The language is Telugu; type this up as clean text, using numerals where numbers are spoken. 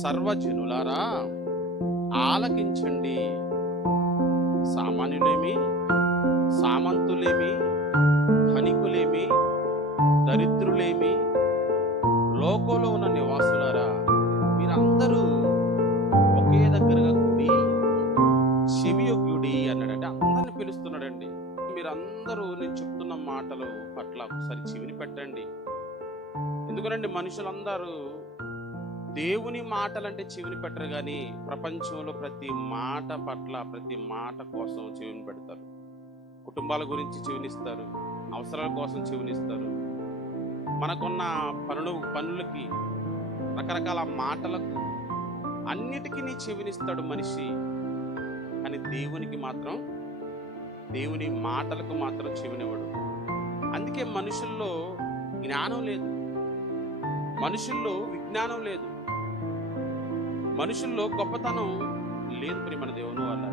సర్వజనులారా ఆలకించండి. సామాన్యులేమి, సామంతులేమి, ధనికులేమి, దరిద్రులేమి, లోకంలో ఉన్న నివాసులారా, మీరందరూ ఒకే దగ్గరగా కూడి చెవియొగ్గుడి అన్నాడంటే అందరిని పిలుస్తున్నాడండి. మీరందరూ నేను చెప్తున్న మాటలు పట్ల ఒకసారి చెవిని పెట్టండి. ఎందుకనండి మనుషులందరూ దేవుని మాటలంటే చెవిని పెట్టరు, కానీ ప్రపంచంలో ప్రతి మాట పట్ల ప్రతి మాట కోసం చెవిని పెడతారు. కుటుంబాల గురించి చెవినిస్తారు, అవసరాల కోసం చెవినిస్తారు, మనకున్న పనులకి, రకరకాల మాటలకు, అన్నిటికీ నీ చెవినిస్తాడు మనిషి. కానీ దేవునికి మాత్రం, దేవుని మాటలకు మాత్రం చెవినివ్వడు. అందుకే మనుషుల్లో జ్ఞానం లేదు, మనుషుల్లో విజ్ఞానం లేదు, మనుషుల్లో గొప్పతనం లేదు. ప్రియమైన దేవుని వాళ్ళ